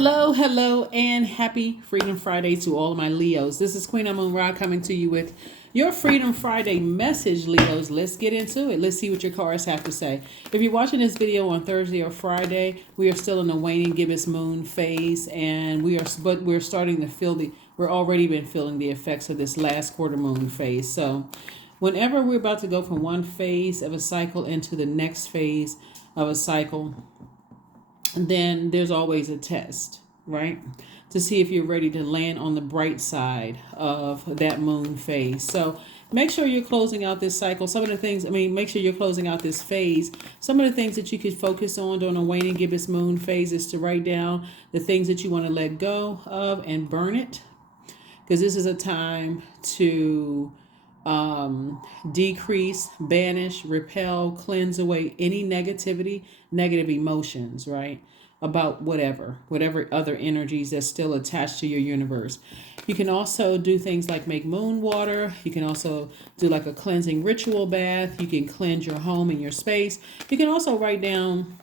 Hello, and happy Freedom Friday to all of my Leos. This is Queen Amun Ra coming to you with your Freedom Friday message, Leos. Let's get into it. Let's see what your cards have to say. If you're watching this video on Thursday or Friday, we are still in the waning gibbous moon phase, and we're starting to feel we're already been feeling the effects of this last quarter moon phase. So whenever we're about to go from one phase of a cycle into the next phase of a cycle, then there's always a test, right? To see if you're ready to land on the bright side of that moon phase. So make sure you're closing out this cycle. Make sure you're closing out this phase. Some of the things that you could focus on during a waning gibbous moon phase is to write down the things that you want to let go of and burn it. Because this is a time to decrease, banish, repel, cleanse away any negativity, negative emotions, right? About whatever other energies that's still attached to your universe. You can also do things like make moon water. You can also do like a cleansing ritual bath. You can cleanse your home and your space. You can also write down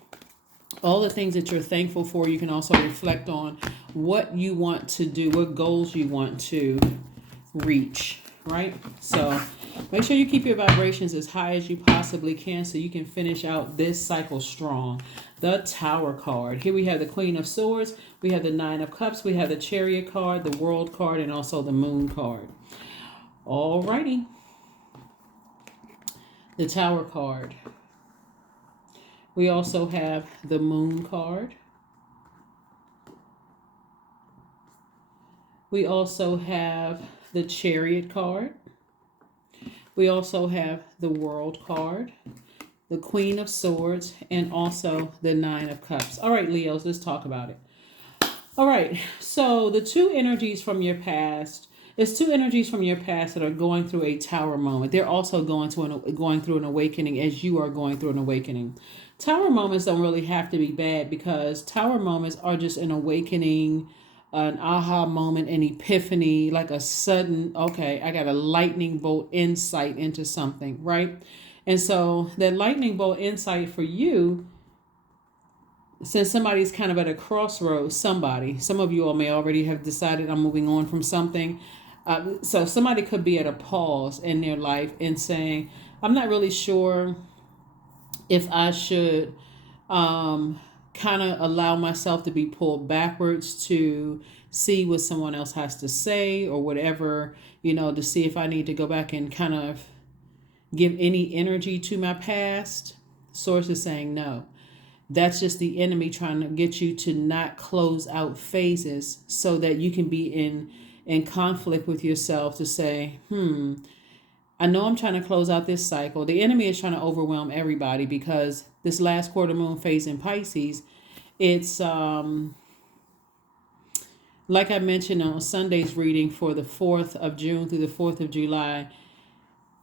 all the things that you're thankful for. You can also reflect on what you want to do, what goals you want to reach, right? So make sure you keep your vibrations as high as you possibly can so you can finish out this cycle strong. The Tower card. Here we have the Queen of Swords. We have the Nine of Cups. We have the Chariot card, the World card, and also the Moon card. Alrighty. The Tower card. We also have the Moon card. We also have the Chariot card. We also have the World card, the Queen of Swords, and also the Nine of Cups. All right, Leos, let's talk about it. All right, so the two energies from your past, there's two energies from your past that are going through a tower moment. They're also going through an awakening as you are going through an awakening. Tower moments don't really have to be bad because tower moments are just an awakening, an aha moment, an epiphany, like a sudden, okay, I got a lightning bolt insight into something, right? And so that lightning bolt insight for you, since somebody's kind of at a crossroads, some of you all may already have decided I'm moving on from something. So somebody could be at a pause in their life and saying, I'm not really sure if I should kind of allow myself to be pulled backwards to see what someone else has to say or whatever, to see if I need to go back and kind of give any energy to my past. Source is saying no. That's just the enemy trying to get you to not close out phases so that you can be in conflict with yourself to say, I know I'm trying to close out this cycle. The enemy is trying to overwhelm everybody because this last quarter moon phase in Pisces, it's like I mentioned on Sunday's reading for the 4th of June through the 4th of July,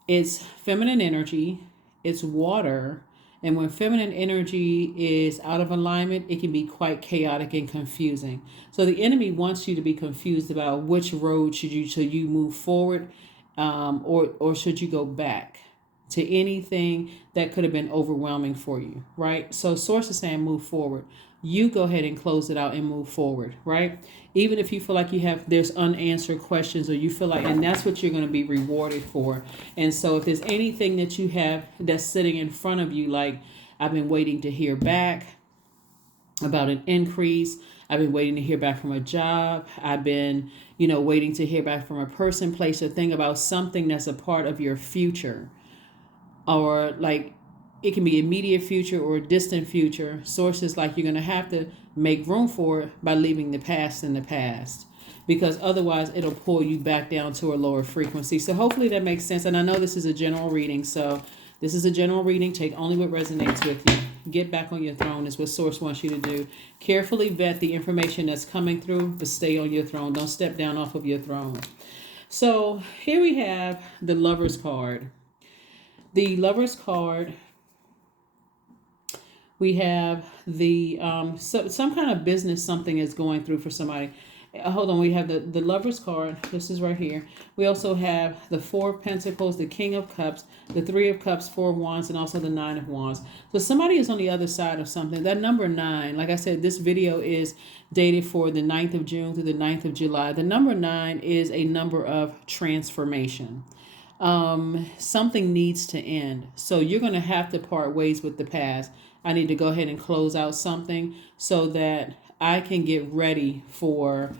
it's feminine energy, it's water, and when feminine energy is out of alignment, it can be quite chaotic and confusing. So the enemy wants you to be confused about which road should you move forward, or should you go back to anything that could have been overwhelming for you, right? So source is saying move forward. You go ahead and close it out and move forward, right? Even if you feel like there's unanswered questions or you feel like, and that's what you're going to be rewarded for. And so if there's anything that you have that's sitting in front of you, like I've been waiting to hear back about an increase, I've been waiting to hear back from a job, I've been, waiting to hear back from a person, place, or thing about something that's a part of your future, or like it can be immediate future or distant future. Sources like you're going to have to make room for it by leaving the past in the past, because otherwise it'll pull you back down to a lower frequency. So hopefully that makes sense. And I know this is a general reading, so this is a general reading. Take only what resonates with you. Get back on your throne is what Source wants you to do. Carefully vet the information that's coming through, but stay on your throne. Don't step down off of your throne. So here we have the Lover's card. The Lover's card, we have the some kind of business something is going through for somebody. Hold on, we have the Lover's card. This is right here. We also have the Four of Pentacles, the King of Cups, the Three of Cups, Four of Wands, and also the Nine of Wands. So somebody is on the other side of something. That number 9, like I said, this video is dated for the 9th of June through the 9th of July. The number 9 is a number of transformation. Something needs to end. So you're going to have to part ways with the past. I need to go ahead and close out something so that I can get ready for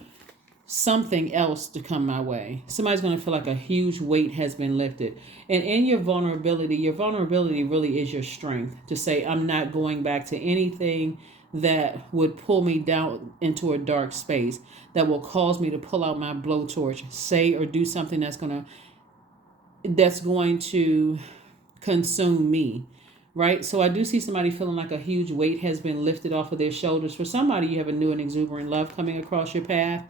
something else to come my way. Somebody's going to feel like a huge weight has been lifted. And in your vulnerability really is your strength to say, I'm not going back to anything that would pull me down into a dark space, that will cause me to pull out my blowtorch, say or do something that's going to consume me. Right? So I do see somebody feeling like a huge weight has been lifted off of their shoulders. For somebody, you have a new and exuberant love coming across your path.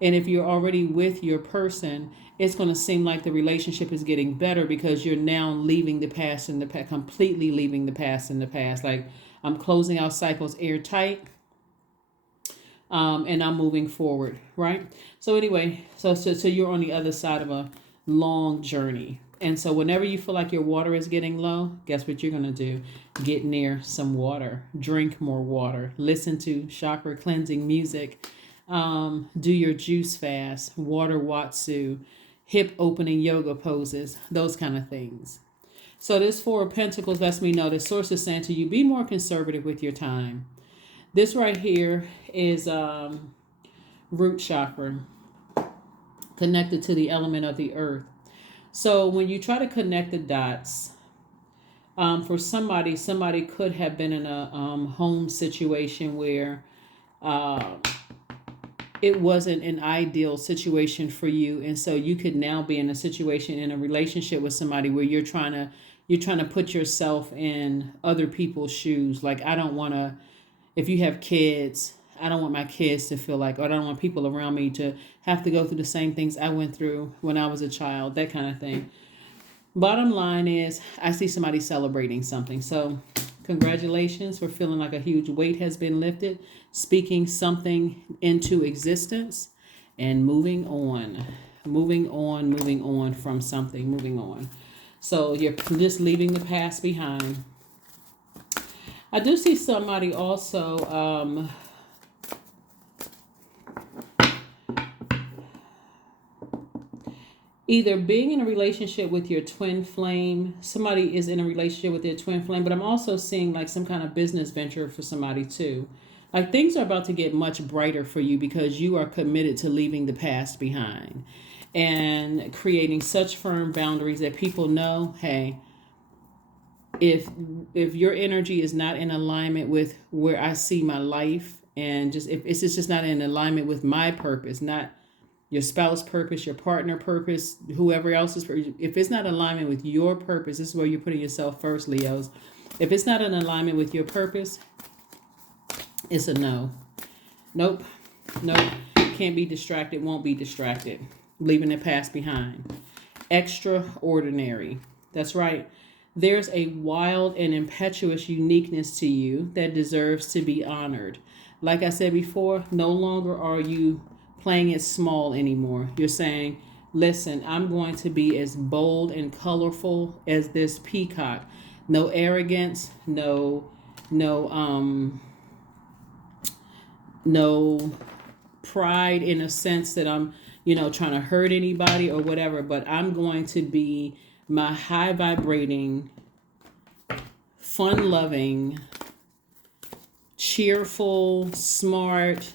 And if you're already with your person, it's going to seem like the relationship is getting better because you're now leaving the past in the past, completely leaving the past in the past. Like, I'm closing out cycles airtight, and I'm moving forward, right? So anyway, so you're on the other side of a long journey. And so whenever you feel like your water is getting low, guess what you're going to do? Get near some water. Drink more water. Listen to chakra cleansing music. Do your juice fast. Water Watsu. Hip opening yoga poses. Those kind of things. So this Four of Pentacles lets me know the source is saying to you, be more conservative with your time. This right here is root chakra. Connected to the element of the earth. So when you try to connect the dots, for somebody could have been in a home situation where it wasn't an ideal situation for you, and so you could now be in a situation, in a relationship with somebody where you're trying to put yourself in other people's shoes. Like, I don't want to, if you have kids, I don't want my kids to feel like, or I don't want people around me to have to go through the same things I went through when I was a child, that kind of thing. Bottom line is, I see somebody celebrating something. So congratulations for feeling like a huge weight has been lifted, speaking something into existence, and moving on from something, moving on. So you're just leaving the past behind. I do see somebody also, either being in a relationship with your twin flame. Somebody is in a relationship with their twin flame, but I'm also seeing like some kind of business venture for somebody too. Like, things are about to get much brighter for you because you are committed to leaving the past behind and creating such firm boundaries that people know, hey, if your energy is not in alignment with where I see my life, and just if it's just not in alignment with my purpose, not your spouse purpose, your partner purpose, whoever else's purpose, if it's not in alignment with your purpose, this is where you're putting yourself first, Leos. If it's not in alignment with your purpose, it's a no. Nope. Can't be distracted, won't be distracted. Leaving the past behind. Extraordinary. That's right. There's a wild and impetuous uniqueness to you that deserves to be honored. Like I said before, no longer are you playing it small anymore. You're saying, listen, I'm going to be as bold and colorful as this peacock. No arrogance, no pride in a sense that I'm, trying to hurt anybody or whatever, but I'm going to be my high vibrating, fun loving, cheerful, smart,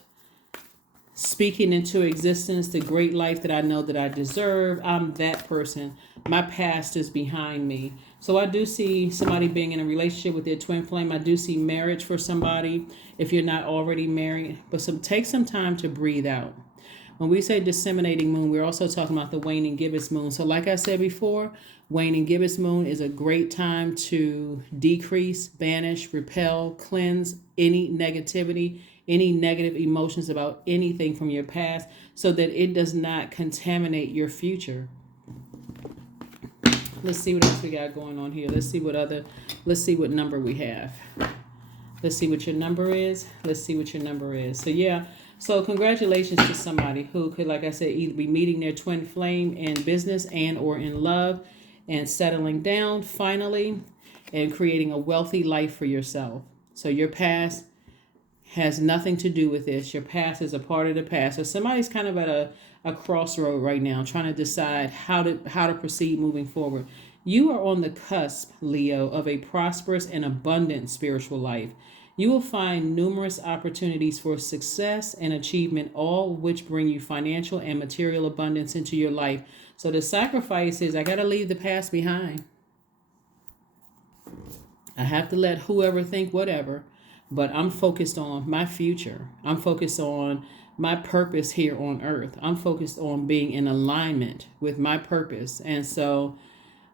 speaking into existence the great life that I know that I deserve. I'm that person. My past is behind me. So I do see somebody being in a relationship with their twin flame. I do see marriage for somebody if you're not already married. But take some time to breathe out. When we say disseminating moon, we're also talking about the waning gibbous moon. So like I said before, waning gibbous moon is a great time to decrease, banish, repel, cleanse any negativity, any negative emotions about anything from your past, so that it does not contaminate your future. Let's see what else we got going on here. Let's see what number we have. Let's see what your number is. So yeah, So congratulations to somebody who could, like I said, either be meeting their twin flame in business and or in love and settling down finally and creating a wealthy life for yourself. So your past has nothing to do with this. Your past is a part of the past. So somebody's kind of at a crossroad right now, trying to decide how to proceed moving forward. You are on the cusp, Leo, of a prosperous and abundant spiritual life. You will find numerous opportunities for success and achievement, all of which bring you financial and material abundance into your life. So the sacrifice is, I got to leave the past behind. I have to let whoever think whatever, but I'm focused on my future. I'm focused on my purpose here on earth. I'm focused on being in alignment with my purpose. And so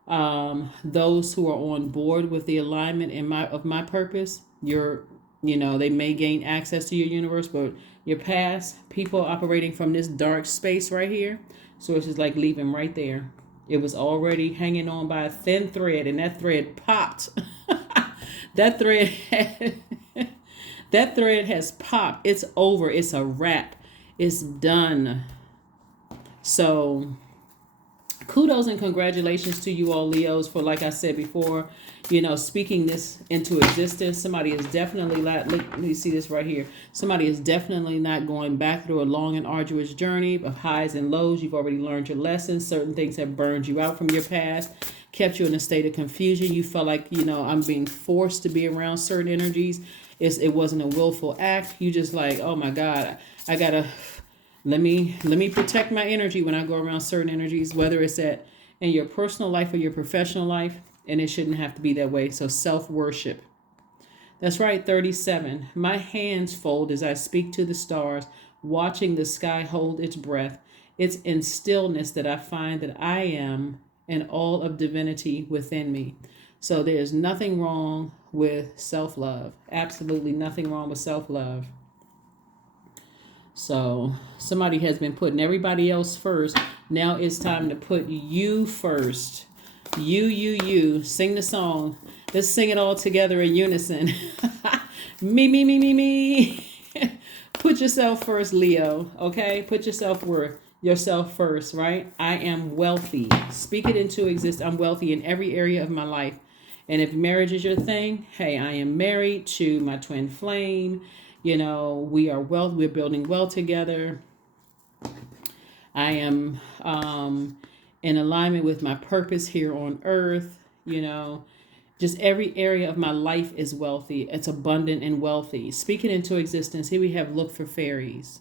those who are on board with the alignment of my purpose, they may gain access to your universe, but your past, people operating from this dark space right here, so it's just like leaving right there. It was already hanging on by a thin thread, and that thread popped. that thread that thread has popped. It's over. It's a wrap. It's done. So kudos and congratulations to you all, Leos, for, like I said before, speaking this into existence. Somebody is definitely let me see this right here. Somebody is definitely not going back through a long and arduous journey of highs and lows. You've already learned your lessons. Certain things have burned you out from your past, kept you in a state of confusion. You felt like, I'm being forced to be around certain energies. It wasn't a willful act. You just like, oh my God, I gotta let me protect my energy when I go around certain energies, whether it's in your personal life or your professional life, and it shouldn't have to be that way. So self-worship. That's right, 37. My hands fold as I speak to the stars, watching the sky hold its breath. It's in stillness that I find that I am and all of divinity within me. So there's nothing wrong with self-love. Absolutely nothing wrong with self-love. So somebody has been putting everybody else first. Now it's time to put you first. You. Sing the song. Let's sing it all together in unison. Me. Put yourself first, Leo. Okay? Put yourself first, right? I am wealthy. Speak it into existence. I'm wealthy in every area of my life. And if marriage is your thing, hey, I am married to my twin flame. We are we're building wealth together. I am in alignment with my purpose here on earth. Just every area of my life is wealthy. It's abundant and wealthy. Speak it into existence. Here we have look for fairies.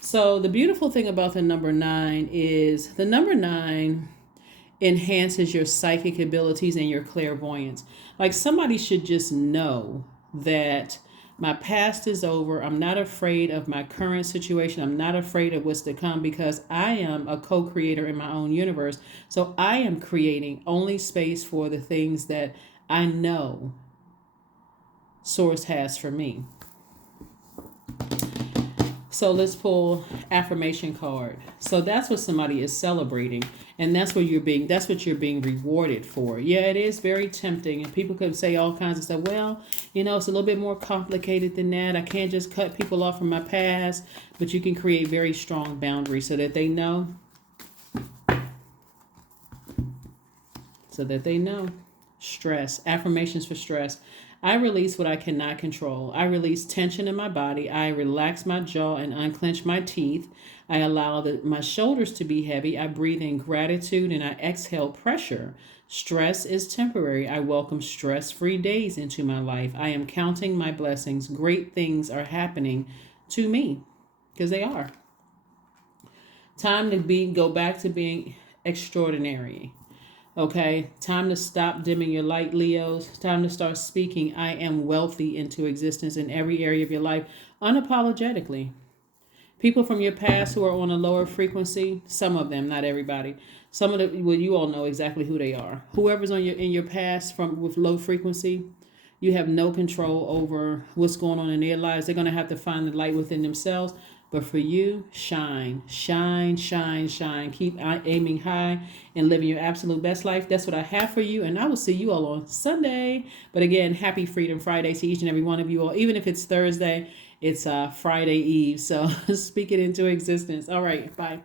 So the beautiful thing about the number 9 is the number 9 enhances your psychic abilities and your clairvoyance. Like somebody should just know that my past is over. I'm not afraid of my current situation. I'm not afraid of what's to come because I am a co-creator in my own universe. So I am creating only space for the things that I know Source has for me. So let's pull affirmation card. So that's what somebody is celebrating. And that's what you're being rewarded for. Yeah, it is very tempting. And people could say all kinds of stuff. Well, it's a little bit more complicated than that. I can't just cut people off from my past. But you can create very strong boundaries so that they know. Stress. Affirmations for stress. I release what I cannot control. I release tension in my body. I relax my jaw and unclench my teeth. I allow my shoulders to be heavy. I breathe in gratitude and I exhale pressure. Stress is temporary. I welcome stress-free days into my life. I am counting my blessings. Great things are happening to me because they are. Time to go back to being extraordinary. Okay, time to stop dimming your light, Leos. Time to start speaking I am wealthy into existence in every area of your life, unapologetically. People from your past who are on a lower frequency, some of them, not everybody. Some of them, well, you all know exactly who they are. Whoever's in your past with low frequency, you have no control over what's going on in their lives. They're going to have to find the light within themselves. But for you, shine. Keep aiming high and living your absolute best life. That's what I have for you. And I will see you all on Sunday. But again, happy Freedom Friday to each and every one of you all. Even if it's Thursday It's Friday Eve. So speak it into existence. All right. Bye.